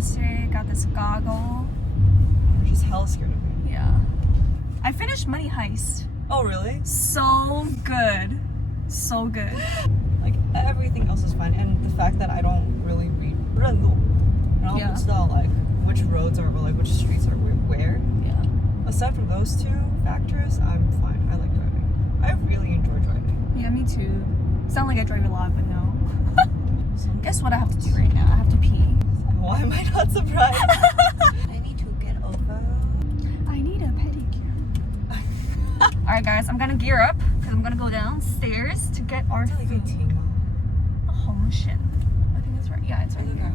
stairs today. Got this goggle. You're just hella scared of me. Yeah. I finished Money Heist. Oh, really? So good. So good. Like, everything else is fine. And the fact that I don't really read 认路. And I don't know, like, which roads are, or like, which streets are where. Yeah. Aside from those two factors, I'm fine. I like driving. I really enjoy driving. Yeah, me too. Sound like I drive a lot, but no. Guess what I have to do right now? I have to pee. Why am I not surprised? I need to get over. I need a pedicure. Alright guys, I'm gonna gear up because I'm gonna go downstairs to get our food. Hongshen. I think it's right. Yeah, it's right here.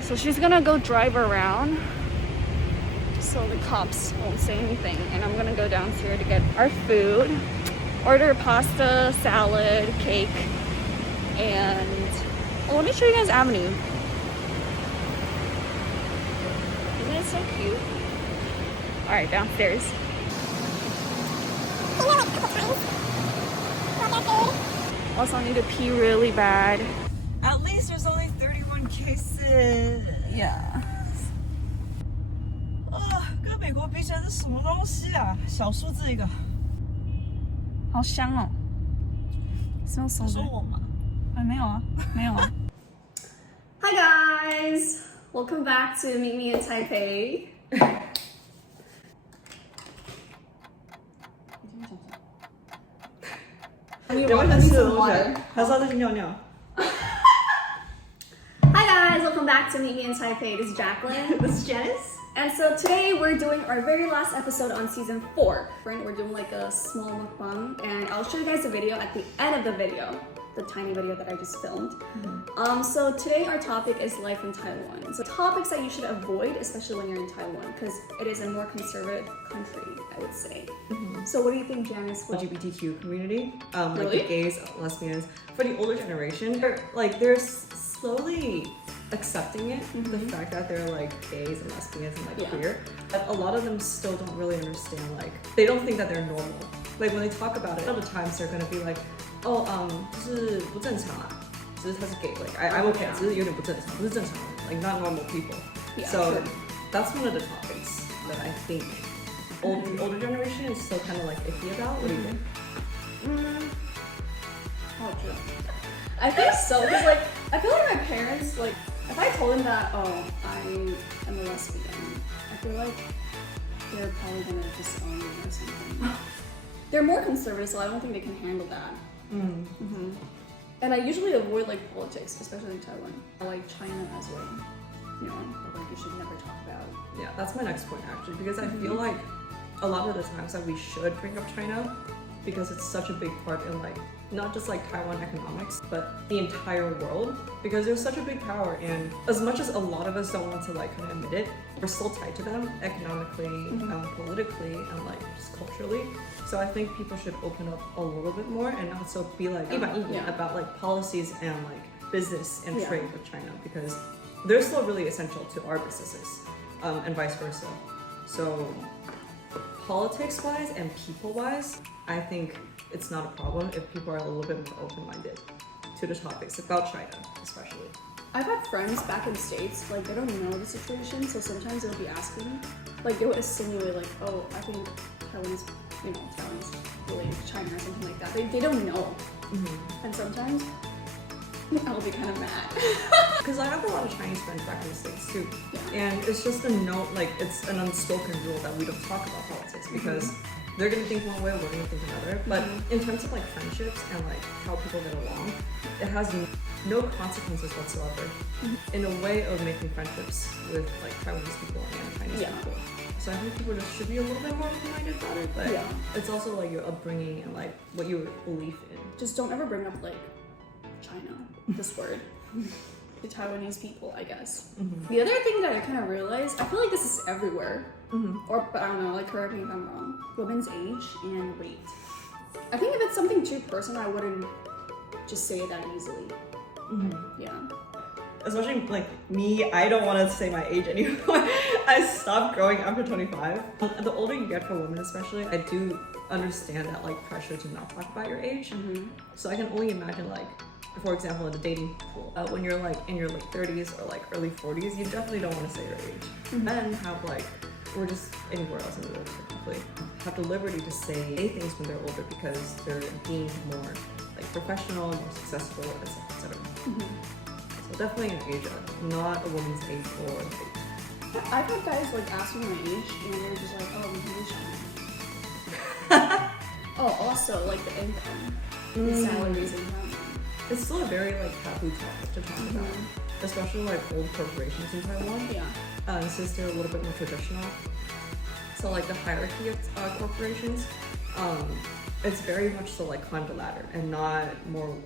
So she's gonna go drive around so the cops won't say anything, and I'm gonna go downstairs to get our food. Order pasta, salad, cake, and let me show you guys Avenue. Isn't it so cute? Alright, downstairs. Also, I need to pee really bad. At least there's only 31 cases. Yeah. 跟美国比起来是什么东西啊？小数字一个。好香哦。Smells so good. 说我吗？没有啊，没有啊。Hi guys, welcome back to Meet Me in Taipei. 有问题是同学，还是要再去尿尿。 Hi guys, welcome back to Meet Me in Taipei. This is Jacqueline. This is Janice. And so today we're doing our very last episode on season 4. We're doing like a small mukbang, and I'll show you guys the video at the end of the video, the tiny video that I just filmed. So today our topic is life in Taiwan. So topics that you should avoid, especially when you're in Taiwan, because it is a more conservative country, I would say. So what do you think, Janice? LGBTQ community, like Really? the gays, lesbians, for the older generation, they're slowly accepting it, the fact that they're like gays and lesbians and like queer. But a lot of them still don't really understand, like they don't think that they're normal. Like when they talk about it, a lot of times they're gonna be like, oh, 就是不正常啊，只是他是 gay, like I'm okay, 只是有点不正常，不是正常人, like not normal people. So that's one of the topics that I think the older generation is still kind of like iffy about. What do you think? I think so, because like I feel like my parents, like if I told them that, oh, I am a lesbian, I feel like they're probably gonna disown me or something. They're more conservative, so I don't think they can handle that. And I usually avoid like politics, especially in Taiwan. I like China as well. You know, like you should never talk about. Yeah, that's my next point actually, because I feel like a lot of the times that we should bring up China, because it's such a big part in like not just like Taiwan economics, but the entire world, because they're such a big power, and as much as a lot of us don't want to like kind of admit it, we're still tied to them economically, politically, and like just culturally. So I think people should open up a little bit more and not so be like about like policies and like business and trade with China, because they're still really essential to our businesses, and vice versa. So politics-wise and people-wise, I think it's not a problem if people are a little bit more open-minded to the topics about China, especially. I've had friends back in the States, like they don't know the situation, so sometimes they'll be asking, like they would insinuate like, oh, I think Taiwan's related to China or something like that. They don't know. And sometimes I'll be kind of mad. Because I have a lot of Chinese friends back in the States too. And it's just a note, like it's an unspoken rule that we don't talk about politics, because they're gonna think one way, we're gonna think another. But in terms of like friendships and like how people get along, it has no consequences whatsoever in a way of making friendships with like Taiwanese people and Chinese people. So I think people just should be a little bit more open-minded about it, but it's also like your upbringing and like what you believe in. Just don't ever bring up like China, this word. The Taiwanese people, I guess. The other thing that I kind of realized, I feel like this is everywhere, but I don't know, like correct me if I'm wrong, women's age and weight. I think if it's something too personal, I wouldn't just say it that easily. Yeah. Especially like me, I don't want to say my age anymore. I stopped growing after 25. The older you get for women especially, I do understand that like pressure to not talk about your age. So I can only imagine like for example, in the dating pool, when you're like in your late 30s or like early 40s, you definitely don't want to say your age. Men have like, or just anywhere else in the world technically, have the liberty to say things when they're older because they're deemed more like professional, more successful, etc. So definitely an age, not a woman's age or age. I've had guys like ask me my age and they're just like, oh, we can Oh, also like the income, the salaries and income. It's still a very like taboo topic to talk about, especially like old corporations in Taiwan. Yeah. Since they're a little bit more traditional. So like the hierarchy of corporations, it's very much so like climb the ladder and not more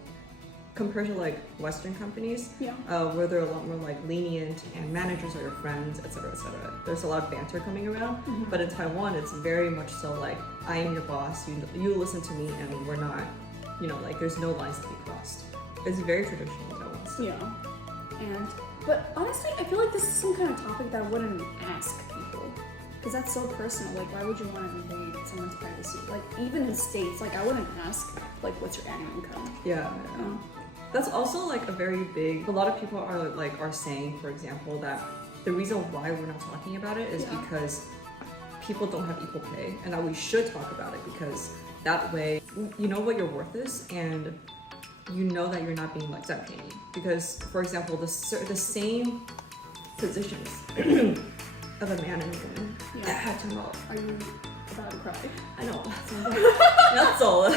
compared to like Western companies, where they're a lot more like lenient and managers are your friends, etc., etc. There's a lot of banter coming around, but in Taiwan, it's very much so like I am your boss, you listen to me, and we're not, you know, like there's no lines to be crossed. It's very traditional in Taiwan. So. Yeah, but honestly, I feel like this is some kind of topic that I wouldn't ask people. Because that's so personal. Like, why would you want to invade someone's privacy? Like, even in States, like, I wouldn't ask, like, what's your annual income? Yeah. That's also like a very big. A lot of people are saying, for example, that the reason why we're not talking about it is because people don't have equal pay, and that we should talk about it because that way you know what your worth is, and you know that you're not being like subjected. Because, for example, the same positions of a man and a woman. Are you about to cry? I know. That's all.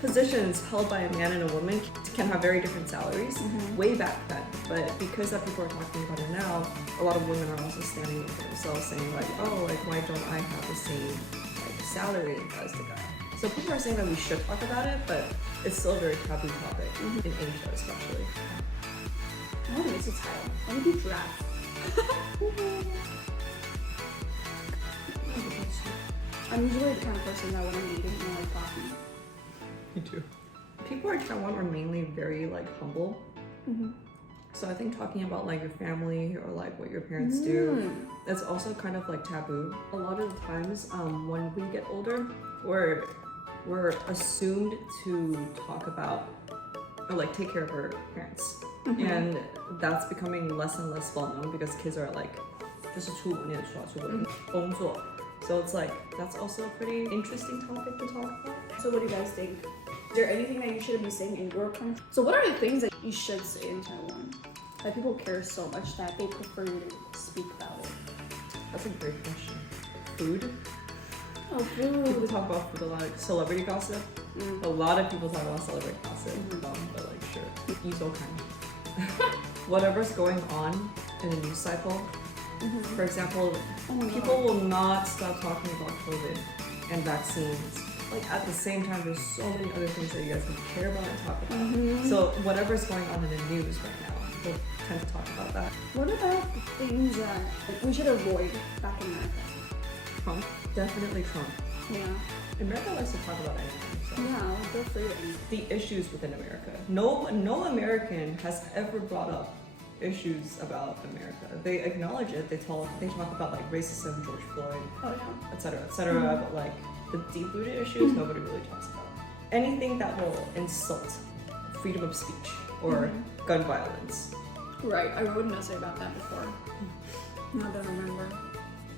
Positions held by a man and a woman can have very different salaries way back then. But because that people are talking about it now, a lot of women are also standing up for themselves saying like, oh, like why don't I have the same like salary as the guy? So people are saying that we should talk about it, but it's still a very taboo topic in Asia especially. I want to make a title. Let me do draft. I'm usually the kind of person that when I'm eating, I like coffee. Me too. People in Taiwan are mainly very like humble. So I think talking about like your family or like what your parents do, it's also kind of like taboo. A lot of the times when we get older, we're assumed to talk about or like take care of our parents. And that's becoming less and less well known because kids are like, 就是出国念书啊，出国工作. So it's like, that's also a pretty interesting topic to talk about. So what do you guys think? Is there anything that you shouldn't be saying in your country? So what are the things that you should say in Taiwan that people care so much that they prefer you to speak about it? That's a great question. Food? Oh, food. People talk about food a lot. Celebrity gossip? A lot of people talk about celebrity gossip. But like, sure. You so kind. Whatever's going on in the news cycle. For example, people will not stop talking about COVID and vaccines. Like at the same time, there's so many other things that you guys can care about and talk about. So whatever's going on in the news right now, we'll tend to talk about that. What about the things that we should avoid back in America? Trump, definitely Trump. Yeah. America likes to talk about anything. So. Yeah, feel free to anything. The issues within America. No American has ever brought up issues about America. They acknowledge it. They talk about like racism, George Floyd, etc., etc. But like the deep-rooted issues, nobody really talks about. Anything that will insult freedom of speech or gun violence. Right. I wrote an essay about that before. Now that I remember.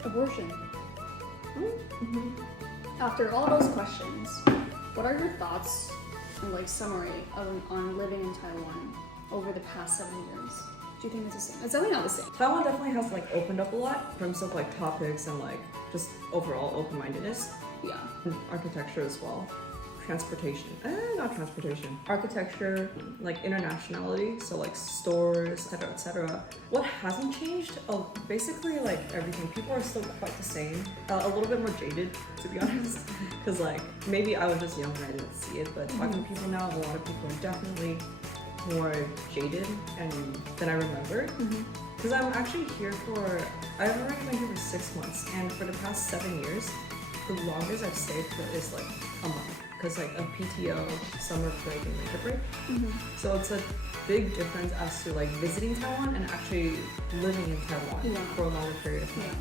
Abortion. After all those questions, what are your thoughts and like summary on living in Taiwan over the past 7 years? Do you think it's the same? It's definitely not the same. Taiwan definitely has like opened up a lot in terms of like topics and like just overall open-mindedness. Yeah. And architecture as well. Transportation. Not transportation. Architecture, like internationality, so like stores, etc., etc. What hasn't changed? Oh, basically like everything. People are still quite the same. A little bit more jaded, to be honest. Because like maybe I was just young and I didn't see it, but talking to people now, a lot of people are definitely more jaded than I remember. Because I'm actually here I've already been here for 6 months, and for the past 7 years, the longest I've stayed for is like a month. Because like a PTO, summer break, and winter break. So it's a big difference as to like visiting Taiwan and actually living in Taiwan for a longer period of time.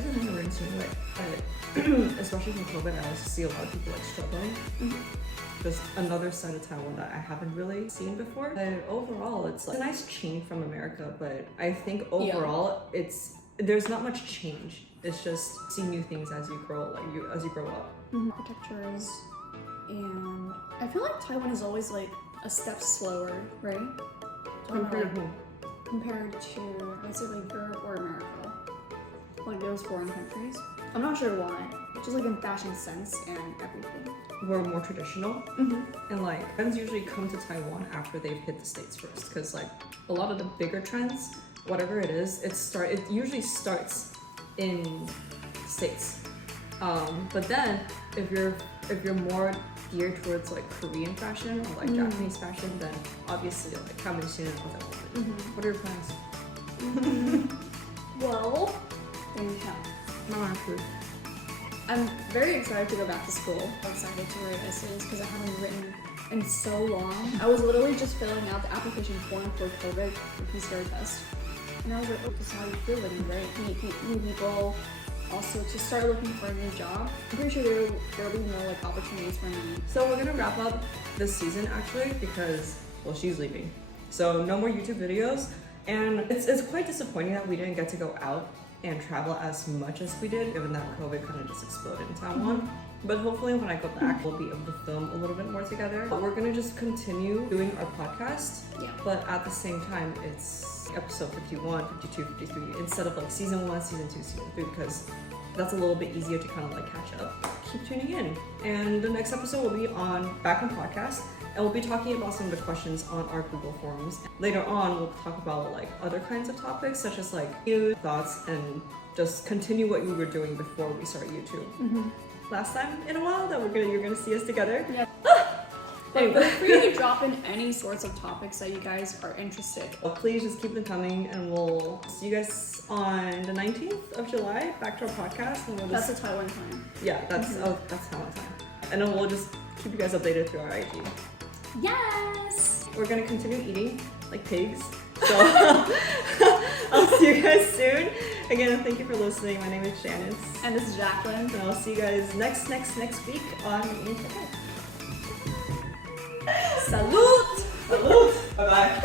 kind of thing that we're into, like, especially from COVID, I also see a lot of people like struggling. There's another side of Taiwan that I haven't really seen before. But overall, it's like a nice change from America. But I think overall, there's not much change. It's just see new things as you grow, as you grow up. Architectures, and I feel like Taiwan is always like a step slower, right? Compared to whom? Compared to, I'd say like Europe or America, like those foreign countries. I'm not sure why. Just like in fashion sense and everything. We're more traditional, and like trends usually come to Taiwan after they've hit the States first, because like a lot of the bigger trends, whatever it is, it usually starts in States. But then if you're more geared towards like Korean fashion or like Japanese fashion, then obviously like coming soon and all that. What are your plans? Well, let me count. Not actually. I'm very excited to go back to school. I'm excited to write essays because I haven't written in so long. I was literally just filling out the application form for COVID, the PCR test. And I was like, oh, this is how you feel when you write. Meet people, also to start looking for a new job. I'm pretty sure there'll be no like opportunities for me. So we're gonna wrap up this season actually because, well, she's leaving. So no more YouTube videos. And it's quite disappointing that we didn't get to go out and travel as much as we did, given that COVID kind of just exploded in Taiwan. But hopefully when I go back, we'll be able to film a little bit more together. But we're gonna just continue doing our podcast. Yeah. But at the same time, it's episode 51, 52, 53, instead of like season 1, season 2, season 3, because that's a little bit easier to kind of like catch up. Keep tuning in. And the next episode will be back on podcast. And we'll be talking about some of the questions on our Google Forms. Later on, we'll talk about like other kinds of topics, such as like news, thoughts, and just continue what we were doing before we started YouTube. Last time in a while that you're gonna see us together. Yeah. Anyway. Feel free to drop in any sorts of topics that you guys are interested. Well, please just keep them coming, and we'll see you guys on the 19th of July. Back to our podcast. And That's the Taiwan time. Yeah, that's Taiwan time. And then we'll just keep you guys updated through our IG. Yes! We're gonna continue eating like pigs. So I'll see you guys soon. Again, thank you for listening. My name is Janice. And this is Jacqueline. And I'll see you guys next week on Taipei. Salute! Salute! Bye bye.